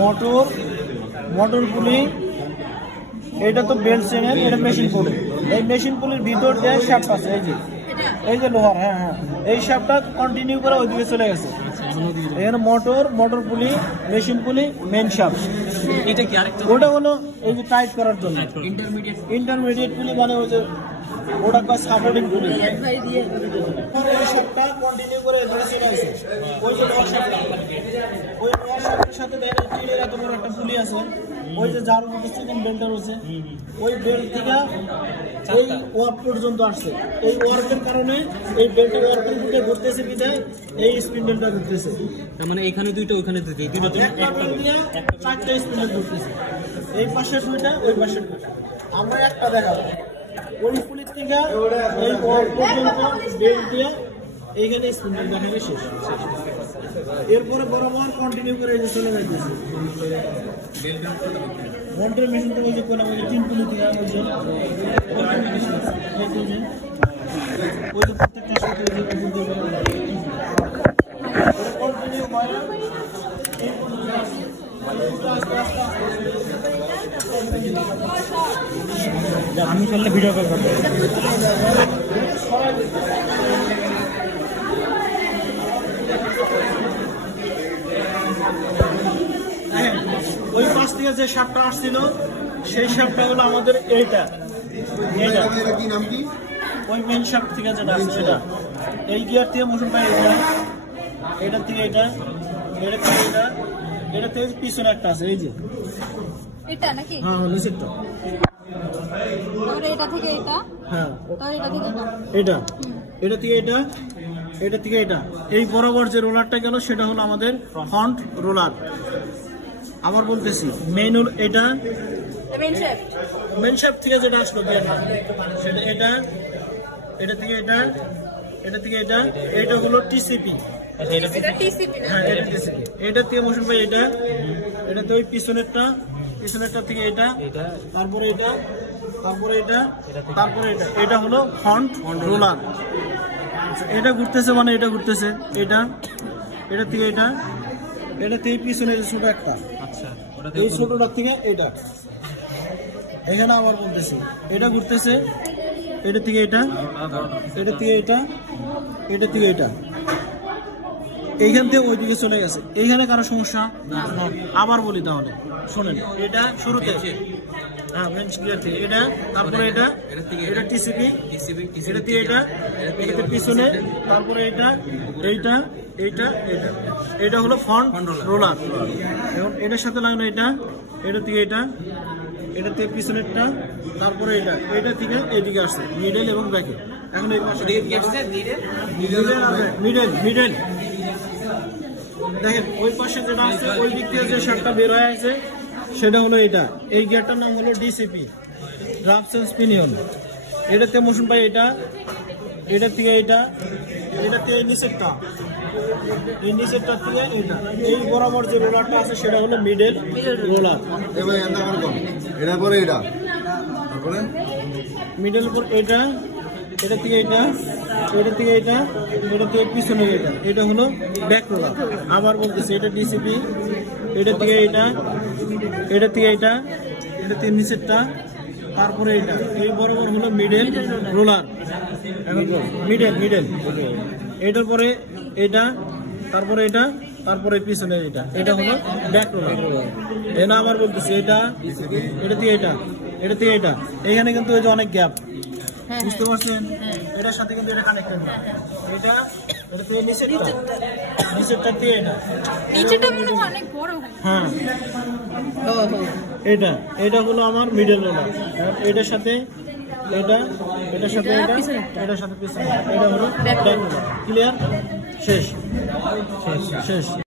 Motor motor পুলি এটা তো বেল্ট চেনের, এটা মেশিন পুলি। এই মেশিন পুলির ভিতর দিয়ে শ্যাফট আছে, এই যে লোহার, হ্যাঁ হ্যাঁ, এই শ্যাফটটা কন্টিনিউ করে ওইদিকে চলে গেছে। এখানে মোটর পুলি, মেশিন পুলি, মেন শ্যাফট। এটা কি আরেকটা? ওটা হলো এই যে টাইট করার জন্য। ইন্টারমিডিয়েট পুলি মানে ওই যে ওটা কয় সাপোর্টিং পুলি। ওই শ্যাফটটা কন্টিনিউ করে এদিকে চলে গেছে। ওই যে লোহার শ্যাফটটা, ওই লোহার শ্যাফটের সাথে দেখেন টিনের এত বড় একটা পুলি আছে। ওই যে যার মধ্যে চিকেন বেল্টটা রয়েছে, ওই বেল্ট থেকে এই ওয়ার্ক পর্যন্ত আসছে। এই ওয়ার্কের কারণে এই বেল্টটা ওয়ার্কের দিকে ঘুরতেছে, বিধায় এই স্পিন্ডেলটা ঘুরতেছে। তার মানে এখানে দুইটা, ওখানে দুইটা, চারটা স্পিন্ডেল ঘুরতেছে। এই পাশে দুইটা, ওই পাশে দুইটা। আমরা একটা দেখাবো। ওই পুলির থেকে এই ওয়ার্ক পর্যন্ত বেল্ট দিয়ে এইখানে স্পিন্ডেল দেখাবে শেষ। এরপরে বরাবর কন্টিনিউ করে চলে যাইতেছে। মোটর মেশিনটা ওই যে করলাম, ওই যে তিন পুলি থেকে ওই যে প্রত্যেকটার সাথে কন্টিনিউ করে আমি করলে ভিডিও কল করবো। ওই পাশ থেকে যে শ্যাফটটা আসছিল, সেই শ্যাফটটা হলো আমাদের এইটা। কি নাম কি? ওই মেন শ্যাফট থেকে যেটা আসছে সেটা। এই গিয়ার থেকে মোশন পাই এটা থেকে এটা, এটা থেকে এটা, এটা থেকে পিছনে একটা আছে, এই যে এটা নাকি? হ্যাঁ নিচেরটা। তারপরে এটা থেকে এটা, হ্যাঁ তারপরে এটা থেকে এটা, এটা, এটা থেকে এটা, এটা থেকে এটা। এই বরাবর যে রোলারটা গেল সেটা হলো আমাদের ফ্রন্ট রোলার। আবার বলতেছি, মেইন হল এটা, মেন শ্যাফট থেকে যেটা আসলো গিয়ারটা সেটা এটা, এটা থেকে এটা, এটা থেকে এটা, এটা হলো টিসিপি। এটা টিসিপি না? হ্যাঁ এটা টিসিপি। এটা থেকে মোশন পাই এটা, এটাতে ওই পিছনেরটা, পিছনেরটা থেকে এটা, তারপরে এটা, তারপরে এটা, তারপরে এটা। এটা হলো ফ্রন্ট রোলার। এটা ঘুরতেছে মানে এটা ঘুরতেছে, এটা, এটা থেকে এটা, এটা থেকে পিছনের ছোট একটা, এই ছোটটার থেকে এটা। এখানে আবার বলতেছি, এটা ঘুরতেছে, এটা থেকে এটা, এটা থেকে এটা, এটা থেকে এটা। এইখান থেকে ওইদিকে চলে গেছে। এইখানে কারো সমস্যা? আবার বলি তাহলে শোনেন, এটা শুরুতে হ্যাঁ বেঞ্চ গিয়ার থেকে এটা, তারপরে এটা, এটা টিসিপি, এটা দিয়ে এটা, এটাতে পিছনে, তারপরে এটা, এইটা, এইটা, এটা। এটা হলো ফ্রন্ট রোলার। এবং এটার সাথে লাগানো এটা, এটা থেকে এটা, এটা থেকে পিছনেরটা, তারপরে এটা, এটা থেকে এইদিকে আসছে মিডল এবং ব্যাকে। এখন এই পাশে মিডল, মিডল দেখেন, ওই পাশে যেটা আসছে ওই দিক থেকে যে শার্টটা বের হয়ে আছে সেটা হলো এটা। এই গিয়ারটার নাম হলো ডিসিপি, ড্রাফট চেঞ্জ পিনিয়ন। এটাতে মোশন পাই এটা, এটা থেকে এটা, এটা থেকে নিচেরটা, এই নিচেরটা থেকে এটা। এই বরাবর যে রোলারটা আছে সেটা হলো মিডল রোলার। এবার এটা পরে এটা, তারপরে মিডল উপর এটা, এটা থেকে এটা, এটা থেকে এটা, এটা থেকে পিছনে এটা। এটা হলো ব্যাক রোলার। আবার বলতেছি, এটা ডিসিপি, এটা থেকে এটা, এটা থেকে এটা, এটা থেকে নিচেরটা, তারপরে এটা। এই বরাবর হলো মিডল রোলার। এখন মিডল, মিডল, এটার পরে এটা, তারপরে এটা, তারপরে পিছনে এটা। এটা হলো ব্যাক রোলার। এটা আবার বলতেছি, এটা, এটা থেকে এটা, এটা থেকে এটা। এখানে কিন্তু ওই যে অনেক গ্যাপ, বুঝতে পারছেন? এটার সাথে কিন্তু এটা কানেক্টেড না। এটা, এটা থেকে নিচেরটা, নিচেরটা দিয়ে এটা, নিচেটা মনে হয় অনেক বড়। হ্যাঁ এটা, এটা হলো আমার মিডল রোলার। এটার সাথে এটা, এটার সাথে এটা, এটার সাথে পিছনে, এটা হলো ব্যাক রোলার। ক্লিয়ার? শেষ, শেষ, শেষ।